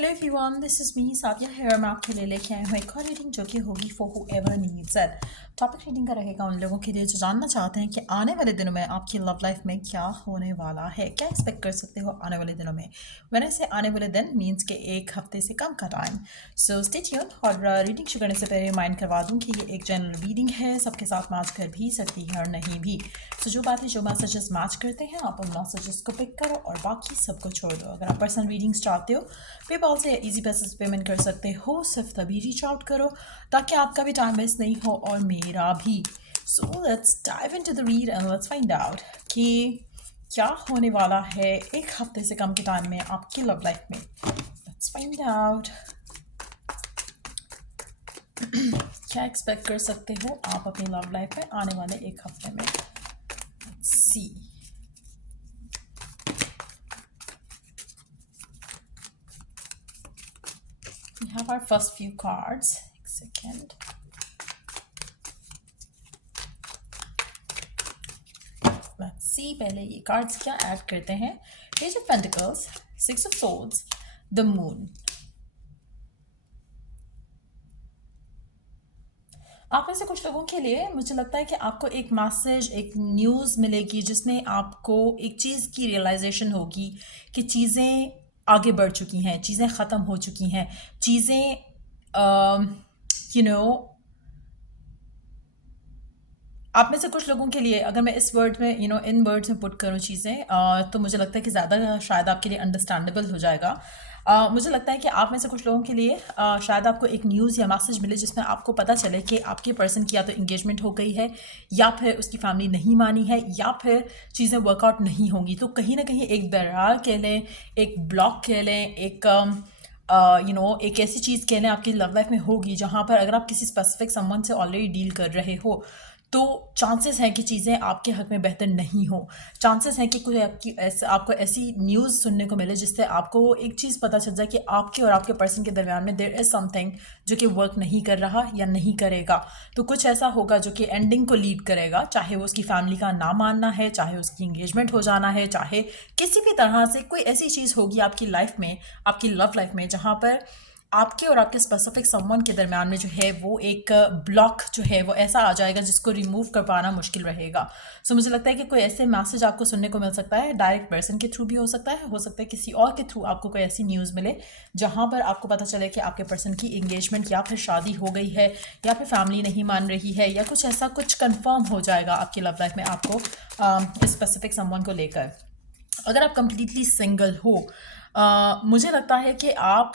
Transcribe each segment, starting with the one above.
Hello everyone, this is me Sadia here. मैं आपके लिए लेके आई हूँ एक और रीडिंग जो कि होगी for whoever needs it. Topic reading का रहेगा उन लोगों के लिए जो जानना चाहते हैं कि आने वाले दिनों में आपकी लव लाइफ में क्या होने वाला है, क्या एक्सपेक्ट कर सकते हो आने वाले दिनों में। मैंने से आने वाले दिन मीन्स के एक हफ्ते से कम का टाइम। So stay tune. और रीडिंग शुरू करने से पहले रिमाइंड करवा दूँ कि ये एक जनरल रीडिंग है, सबके साथ मैच कर भी सकती है और नहीं भी। सो जो बातें जो मैसेजेस मैच करते हैं आप उन मैसेजेस को पिक करो और बाकी सबको छोड़ दो। अगर आप पर्सनल रीडिंग्स चाहते हो पेपाल से इजी पैसेज पेमेंट कर सकते हो, सिर्फ तभी रीच आउट करो ताकि आपका भी टाइम वेस्ट नहीं हो और मेरा भी। So let's dive into the read and let's find out कि क्या होने वाला है एक हफ्ते से कम के टाइम में आपकी लव लाइफ में। लेट्स फाइंड आउट क्या एक्सपेक्ट कर सकते हो आप अपनी लव लाइफ में आने वाले एक हफ्ते में। Let's see. We have our first few cards. एक second. Let's see. पहले ये cards क्या ऐड करते हैं। Page of Pentacles, Six of Swords, the Moon. आप में से कुछ लोगों के लिए मुझे लगता है कि आपको एक मैसेज, एक न्यूज़ मिलेगी जिसमें आपको एक चीज़ की रियलाइजेशन होगी कि चीज़ें आगे बढ़ चुकी हैं, चीज़ें ख़त्म हो चुकी हैं, चीज़ें आप में से कुछ लोगों के लिए अगर मैं इस वर्ड में इन वर्ड्स में पुट करूँ चीज़ें तो मुझे लगता है कि ज़्यादा शायद आपके लिए अंडरस्टैंडेबल हो जाएगा। मुझे लगता है कि आप में से कुछ लोगों के लिए शायद आपको एक न्यूज़ या मैसेज मिले जिसमें आपको पता चले कि आपके पर्सन की या तो इंगेजमेंट हो गई है या फिर उसकी फैमिली नहीं मानी है या फिर चीज़ें वर्कआउट नहीं होंगी। तो कहीं ना कहीं एक दरार कह लें, एक ब्लॉक कह लें, एक एक ऐसी चीज़ कहने आपकी लव लाइफ में होगी जहाँ पर अगर आप किसी स्पेसिफिक समवन से ऑलरेडी डील कर रहे हो तो चांसेस हैं कि चीज़ें आपके हक में बेहतर नहीं हो। चांसेस हैं कि कोई आपको ऐसी न्यूज़ सुनने को मिले जिससे आपको वो एक चीज़ पता चल जाए कि आपके और आपके पर्सन के दरमियान में देयर इज़ समथिंग जो कि वर्क नहीं कर रहा या नहीं करेगा। तो कुछ ऐसा होगा जो कि एंडिंग को लीड करेगा, चाहे वो उसकी फैमिली का ना मानना है, चाहे उसकी इंगेजमेंट हो जाना है, चाहे किसी भी तरह से कोई ऐसी चीज़ होगी आपकी लाइफ में, आपकी लव लाइफ में, जहाँ पर आपके और आपके स्पेसिफिक समवन के दरमियान में जो है वो एक ब्लॉक जो है वो ऐसा आ जाएगा जिसको रिमूव कर पाना मुश्किल रहेगा। सो मुझे लगता है कि कोई ऐसे मैसेज आपको सुनने को मिल सकता है, डायरेक्ट पर्सन के थ्रू भी हो सकता है किसी और के थ्रू आपको कोई ऐसी न्यूज़ मिले जहाँ पर आपको पता चले कि आपके पर्सन की इंगेजमेंट या फिर शादी हो गई है या फिर फैमिली नहीं मान रही है या कुछ ऐसा कुछ कन्फर्म हो जाएगा आपकी लव लाइफ में आपको इस स्पेसिफिक समवन को लेकर। अगर आप कंप्लीटली सिंगल हो, मुझे लगता है कि आप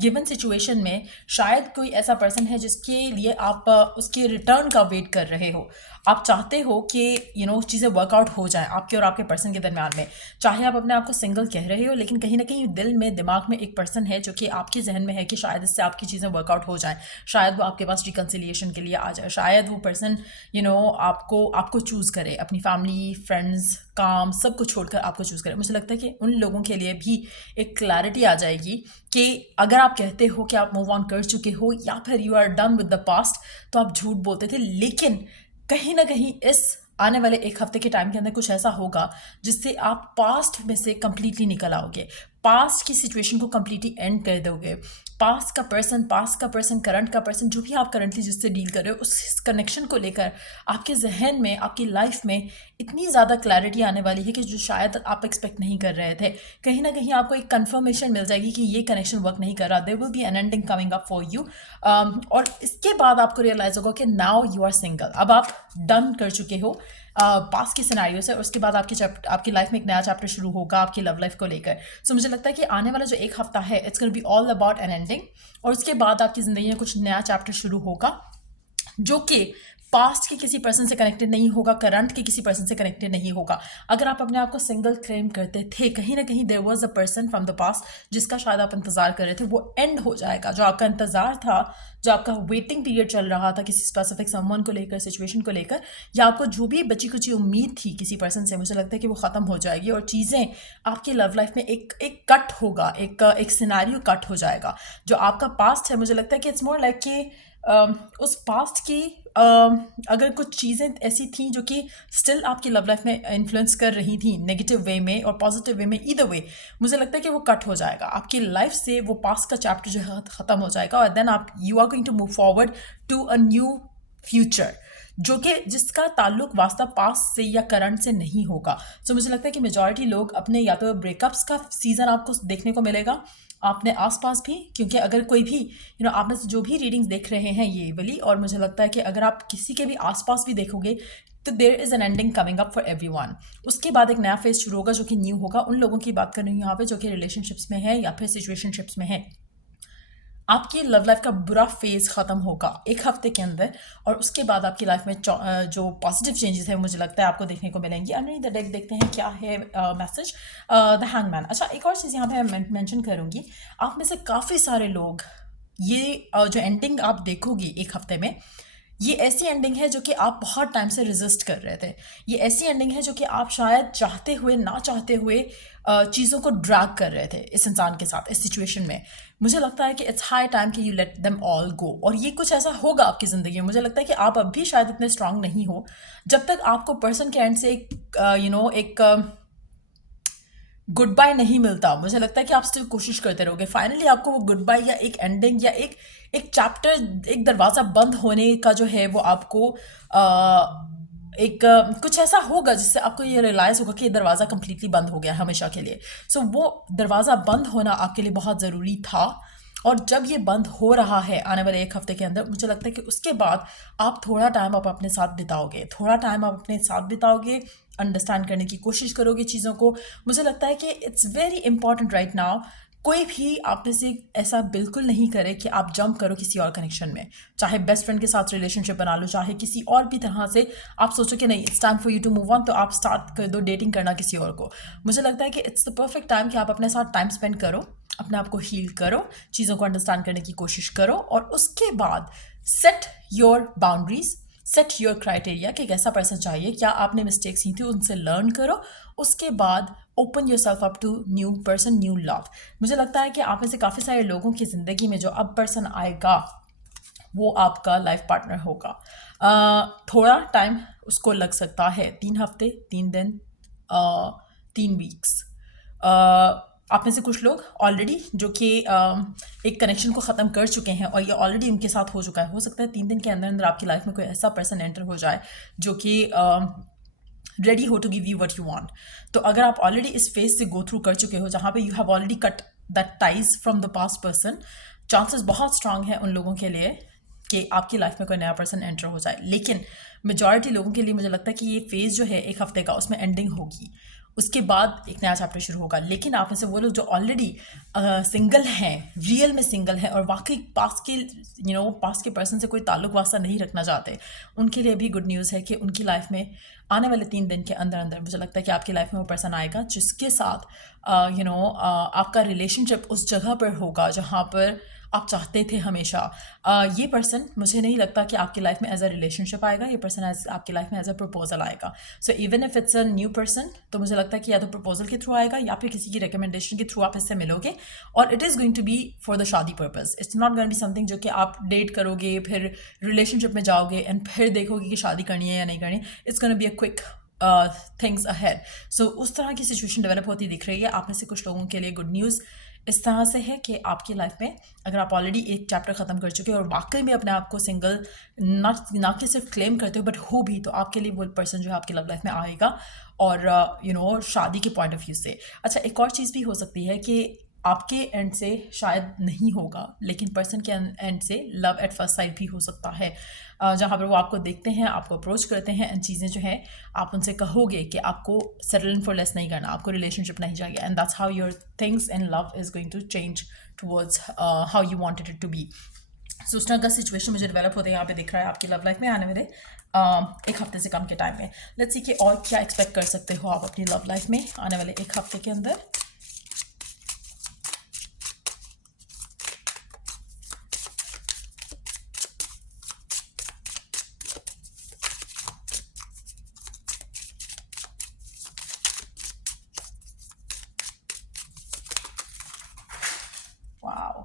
गिवन सिचुएशन में शायद कोई ऐसा पर्सन है जिसके लिए आप उसके रिटर्न का वेट कर रहे हो। आप चाहते हो कि चीज़ें वर्कआउट हो जाए आपके और आपके पर्सन के दरमियान में। चाहे आप अपने आप को सिंगल कह रहे हो लेकिन कहीं ना कहीं दिल में, दिमाग में एक पर्सन है जो कि आपके जहन में है कि शायद इससे आपकी चीज़ें वर्कआउट हो जाएं, शायद वो आपके पास रिकन्सिलिएशन के लिए आ जाए, शायद वो पर्सन आपको चूज़ करे, अपनी फैमिली, फ्रेंड्स, काम सबको छोड़कर आपको चूज़ करे। मुझे लगता है कि उन लोगों के लिए भी एक क्लैरिटी आ जाएगी कि अगर आप कहते हो कि आप मूव ऑन कर चुके हो या फिर you are done with the past तो आप झूठ बोलते थे, लेकिन कहीं ना कहीं इस आने वाले एक हफ्ते के टाइम के अंदर कुछ ऐसा होगा जिससे आप पास्ट में से कंप्लीटली निकल आओगे, पास्ट की सिचुएशन को कंप्लीटली एंड कर दोगे। पास्ट का पर्सन, करंट का पर्सन, जो भी आप करंटली जिससे डील कर रहे हो उस कनेक्शन को लेकर आपके जहन में, आपकी लाइफ में इतनी ज़्यादा क्लैरिटी आने वाली है कि जो शायद आप एक्सपेक्ट नहीं कर रहे थे। कहीं ना कहीं आपको एक कंफर्मेशन मिल जाएगी कि ये कनेक्शन वर्क नहीं कर रहा, there will be an ending coming up for you. और इसके बाद आपको रियलाइज होगा कि नाउ यू आर सिंगल, अब आप डन कर चुके हो पास के सिनेरियो से, और उसके बाद आपकी लाइफ में एक नया चैप्टर शुरू होगा आपकी लव लाइफ को लेकर। सो मुझे लगता है कि आने वाला जो एक हफ्ता है it's gonna be all about an ending, और उसके बाद आपकी ज़िंदगी में कुछ नया चैप्टर शुरू होगा जो कि पास्ट के किसी पर्सन से कनेक्टेड नहीं होगा, करंट के किसी पर्सन से कनेक्टेड नहीं होगा। अगर आप अपने आप को सिंगल क्लेम करते थे, कहीं ना कहीं there was a person from the past जिसका शायद आप इंतज़ार कर रहे थे, वो एंड हो जाएगा। जो आपका इंतज़ार था, जो आपका वेटिंग पीरियड चल रहा था किसी स्पेसिफिक समवन को लेकर, सिचुएशन को लेकर, या आपको जो भी बची कुची उम्मीद थी किसी पर्सन से, मुझे लगता है कि वो ख़त्म हो जाएगी और चीज़ें आपकी लव लाइफ में एक कट होगा, एक सिनेरियो कट हो जाएगा। जो आपका पास्ट है, मुझे लगता है कि इट्स मोर लाइक कि उस पास्ट की अगर कुछ चीज़ें ऐसी थी जो कि स्टिल आपकी लव लाइफ में इन्फ्लुएंस कर रही थी नेगेटिव वे में और पॉजिटिव वे में, ईदर वे, मुझे लगता है कि वो कट हो जाएगा आपकी लाइफ से, वो पास्ट का चैप्टर जो है ख़त्म हो जाएगा और देन आप you are going to move forward to a new future जो कि जिसका ताल्लुक वास्ता पास्ट से या करंट से नहीं होगा। सो मुझे लगता है कि मेजॉरिटी लोग अपने या तो ब्रेकअप्स का सीज़न आपको देखने को मिलेगा अपने आसपास भी, क्योंकि अगर कोई भी आप में से जो भी रीडिंग्स देख रहे हैं ये वाली, और मुझे लगता है कि अगर आप किसी के भी आसपास भी देखोगे तो there is an ending coming up for everyone. उसके बाद एक नया फेज शुरू होगा जो कि न्यू होगा। उन लोगों की बात कर रही हूँ यहाँ पे जो कि रिलेशनशिप्स में है या फिर सिचुएशनशिप्स में है। आपकी लव लाइफ का बुरा फेज ख़त्म होगा एक हफ्ते के अंदर, और उसके बाद आपकी लाइफ में जो पॉजिटिव चेंजेस है मुझे लगता है आपको देखने को मिलेंगी। अंडरनीथ द डेक देखते हैं क्या है मैसेज। The hangman. अच्छा, एक और चीज़ यहाँ पे मैं मेंशन करूँगी, आप में से काफ़ी सारे लोग ये जो एंडिंग आप देखोगी एक हफ्ते में, ये ऐसी एंडिंग है जो कि आप बहुत टाइम से रेजिस्ट कर रहे थे। ये ऐसी एंडिंग है जो कि आप शायद चाहते हुए ना चाहते हुए चीज़ों को ड्रैग कर रहे थे इस इंसान के साथ, इस सिचुएशन में। मुझे लगता है कि इट्स हाई टाइम कि you let them all go, और ये कुछ ऐसा होगा आपकी ज़िंदगी में। मुझे लगता है कि आप अब भी शायद इतने स्ट्रांग नहीं हो जब तक आपको पर्सन के एंड से एक गुड बाय नहीं मिलता। मुझे लगता है कि आप स्टिल कोशिश करते रहोगे, फाइनली आपको वो गुड बाय या एक एंडिंग या एक चैप्टर, एक दरवाज़ा बंद होने का जो है वो आपको कुछ ऐसा होगा जिससे आपको ये रियलाइज़ होगा कि ये दरवाज़ा कंप्लीटली बंद हो गया हमेशा के लिए। सो वो दरवाज़ा बंद होना आपके लिए बहुत ज़रूरी था, और जब ये बंद हो रहा है आने वाले एक हफ्ते के अंदर, मुझे लगता है कि उसके बाद आप थोड़ा टाइम आप अपने साथ बिताओगे, थोड़ा टाइम आप अपने साथ बिताओगे, अंडरस्टैंड करने की कोशिश करोगे चीज़ों को। मुझे लगता है कि it's very important right now, कोई भी आप में से ऐसा बिल्कुल नहीं करे कि आप जंप करो किसी और कनेक्शन में, चाहे बेस्ट फ्रेंड के साथ रिलेशनशिप बना लो, चाहे किसी और भी तरह से आप सोचो कि नहीं it's time for you to move on, तो आप स्टार्ट कर दो डेटिंग करना किसी और को। मुझे लगता है कि इट्स द परफेक्ट टाइम कि आप अपने साथ टाइम स्पेंड करो, अपने आप को हील करो, चीज़ों को अंडरस्टैंड करने की कोशिश करो, और उसके बाद set your boundaries, set your criteria कि कैसा पर्सन चाहिए, क्या आपने मिस्टेक्स की थी उनसे लर्न करो, उसके बाद open yourself up to new person, new love. मुझे लगता है कि आप में से काफ़ी सारे लोगों की ज़िंदगी में जो अब पर्सन आएगा वो आपका लाइफ पार्टनर होगा। थोड़ा टाइम उसको लग सकता है, 3 हफ्ते, 3 दिन, 3 वीक्स। आप में से कुछ लोग ऑलरेडी जो कि एक कनेक्शन को ख़त्म कर चुके हैं और ये ऑलरेडी उनके साथ हो चुका है, हो सकता है 3 दिन के अंदर अंदर आपकी लाइफ में कोई ऐसा पर्सन एंटर हो जाए जो कि रेडी हो to give you what you want. तो अगर आप ऑलरेडी इस फेज से गो थ्रू कर चुके हो जहाँ पे you have already cut that ties from the past person, chances बहुत स्ट्रांग है उन लोगों के लिए कि आपकी लाइफ में कोई नया पर्सन एंटर हो जाए। लेकिन मेजॉरिटी लोगों के लिए मुझे लगता है कि ये फेज़ जो है एक हफ्ते का, उसमें एंडिंग होगी, उसके बाद एक नया चैप्टर शुरू होगा। लेकिन आप में से वो लोग जो ऑलरेडी सिंगल हैं, रियल में सिंगल हैं, और वाकई पास्ट के पर्सन से कोई ताल्लुक वास्ता नहीं रखना चाहते, उनके लिए भी गुड न्यूज़ है कि उनकी लाइफ में आने वाले 3 दिन के अंदर अंदर मुझे लगता है कि आपकी लाइफ में वो पर्सन आएगा जिसके साथ आपका रिलेशनशिप उस जगह पर होगा जहाँ पर आप चाहते थे हमेशा। ये पर्सन मुझे नहीं लगता कि आपकी लाइफ में एज अ रिलेशनशिप आएगा, ये पर्सन आपकी लाइफ में एज अ प्रपोजल आएगा। So even if it's a new person, तो मुझे लगता है कि या तो प्रपोजल के थ्रू आएगा या फिर किसी की रिकमेंडेशन के थ्रू आप इससे मिलोगे, और it is going to be for the shaadi purpose. It's not going to be something जो कि आप डेट करोगे, फिर रिलेशनशिप में जाओगे एंड फिर देखोगे कि शादी करनी है या नहीं करनी। It's going to be a quick things ahead. So उस तरह की सिचुएशन डेवलप होती दिख रही है। आप में से कुछ लोगों के लिए गुड न्यूज़ इस तरह से है कि आपकी लाइफ में अगर आप ऑलरेडी एक चैप्टर ख़त्म कर चुके हो और वाकई में अपने आप को सिंगल ना कि सिर्फ क्लेम करते हो बट हो भी, तो आपके लिए वो पर्सन जो है आपकी लव लाइफ में आएगा, और शादी के पॉइंट ऑफ व्यू से। अच्छा, एक और चीज़ भी हो सकती है कि आपके एंड से शायद नहीं होगा, लेकिन पर्सन के एंड से लव एट फर्स्ट साइट भी हो सकता है, जहाँ पर वो आपको देखते हैं, आपको अप्रोच करते हैं, एंड चीज़ें जो हैं आप उनसे कहोगे कि आपको सेटल इन फॉर लेस नहीं करना, आपको रिलेशनशिप नहीं चाहिए, and that's how your things in love is going to change towards how you wanted it to be. So उस तरह का सिचुएशन मुझे डेवलप होते यहाँ पे दिख रहा है आपकी लव लाइफ में आने वाले एक हफ्ते से कम के टाइम में। लेट्स सी कि और क्या एक्सपेक्ट कर सकते हो आप अपनी लव लाइफ में आने वाले एक हफ्ते के अंदर। वाओ,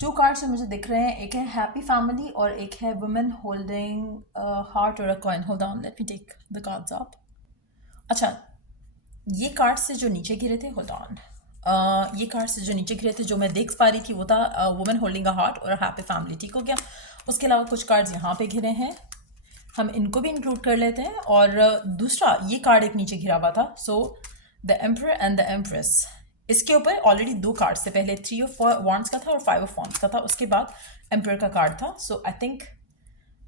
2 कार्ड्स जो मुझे दिख रहे हैं, एक है हैप्पी फैमिली और एक है वुमेन होल्डिंग हार्ट और a coin. Hold on, let me take the cards up. अच्छा, ये कार्ड्स से जो नीचे गिरे थे, होल्ड ऑन, ये कार्ड्स से जो नीचे गिरे थे जो मैं देख पा रही थी वो था वुमेन होल्डिंग अ हार्ट और हैप्पी फैमिली। ठीक हो गया। उसके अलावा कुछ कार्ड्स यहाँ पे घिरे हैं, हम इनको भी इंक्लूड कर लेते हैं। और दूसरा ये कार्ड एक नीचे घिरा हुआ था, so the emperor and the empress. इसके ऊपर ऑलरेडी 2 कार्ड्स थे, पहले 3 ऑफ वॉन्ड्स का था और 5 ऑफ वॉन्ड्स का था, उसके बाद एम्परर का कार्ड था। So I think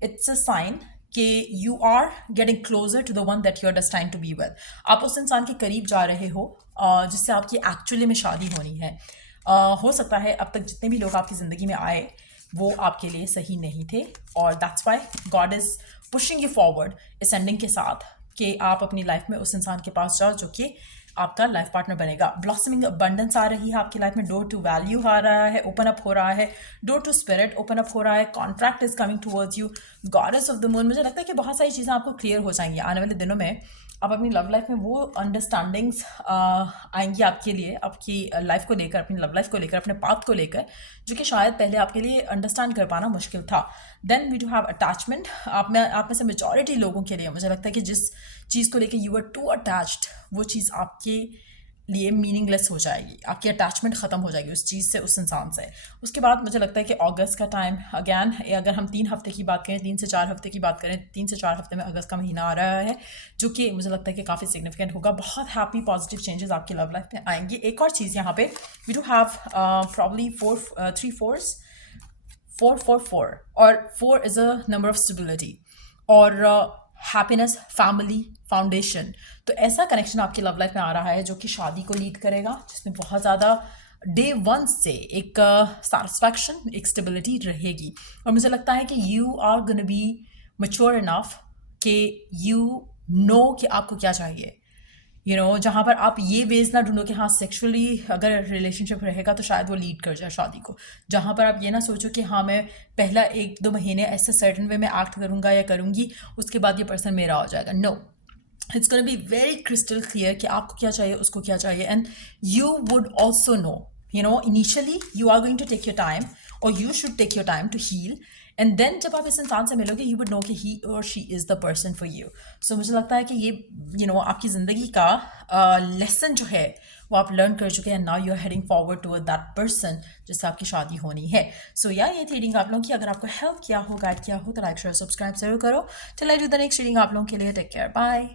it's a sign कि you are getting closer to the one that you are destined to be with. आप उस इंसान के करीब जा रहे हो जिससे आपकी एक्चुअली में शादी होनी है। हो सकता है अब तक जितने भी लोग आपकी ज़िंदगी में आए वो आपके लिए सही नहीं थे, और that's why God is pushing you forward इस एंडिंग के साथ कि आप अपनी लाइफ में उस इंसान के पास जाओ जो कि आपका लाइफ पार्टनर बनेगा। ब्लॉसमिंग अबंडेंस आ रही है आपकी लाइफ में, डोर टू वैल्यू आ रहा है, ओपन अप हो रहा है, door to spirit open up हो रहा है, contract is coming towards you, goddess of the moon. मुझे लगता है कि बहुत सारी चीज़ें आपको क्लियर हो जाएंगी आने वाले दिनों में। आप अपनी लव लाइफ में वो अंडरस्टैंडिंग्स आएंगी आपके लिए, आपकी लाइफ को लेकर, अपनी लव लाइफ को लेकर, अपने पाथ को लेकर, जो कि शायद पहले आपके लिए अंडरस्टैंड कर पाना मुश्किल था। Then we do have attachment. आप में से मेजॉरिटी लोगों के लिए मुझे लगता है कि जिस चीज़ को लेकर यू आर टू अटैच्ड, वो चीज़ आपके लिए मीनिंगलेस हो जाएगी, आपकी अटैचमेंट ख़त्म हो जाएगी उस चीज़ से, उस इंसान से। उसके बाद मुझे लगता है कि अगस्त का टाइम, अगैन अगर हम 3 हफ्ते की बात करें, 3 से 4 हफ्ते की बात करें, 3 से 4 हफ्ते में अगस्त का महीना आ रहा है, जो कि मुझे लगता है कि काफ़ी सिग्निफिकेंट होगा। बहुत हैप्पी पॉजिटिव चेंजेस आपकी लव लाइफ में आएंगी। एक और चीज़ यहाँ पे, we do have probably 3 4s, 4 4 4, और 4 is a number of stability और हैप्पीनेस, फैमिली, फाउंडेशन। तो ऐसा कनेक्शन आपकी लव लाइफ में आ रहा है जो कि शादी को लीड करेगा, जिसमें बहुत ज़्यादा डे 1 से एक सेटिस्फैक्शन, एक स्टेबिलिटी रहेगी। और मुझे लगता है कि you are gonna be mature enough कि यू नो कि आपको क्या चाहिए। जहाँ पर आप ये वेज ना ढूंढो कि हाँ सेक्सुअली अगर रिलेशनशिप रहेगा तो शायद वो लीड कर जाए शादी को। जहाँ पर आप ये ना सोचो कि हाँ मैं पहला 1-2 महीने ऐसे सर्टन वे में एक्ट करूँगा या करूँगी, उसके बाद ये पर्सन मेरा हो जाएगा। No, it's gonna be very crystal clear कि आपको क्या चाहिए, उसको क्या चाहिए। And you would also know, initially you are going to take your time, और you should take your time to heal. And then जब आप इस इंसान से मिलोगे, यू वुड नो कि ही और she is the person for you. So मुझे लगता है कि ये आपकी ज़िंदगी का लेसन जो है वो आप लर्न कर चुके हैं। Now you are heading forward toward that person जिससे आपकी शादी होनी है। सो ये थी रीडिंग आप लोगों की। अगर आपको हेल्प किया हो, गाइड किया हो, तो लाइक शेयर सब्सक्राइब जरूर करो। Till I do the next reading आप लोगों के लिए, टेक केयर, बाय।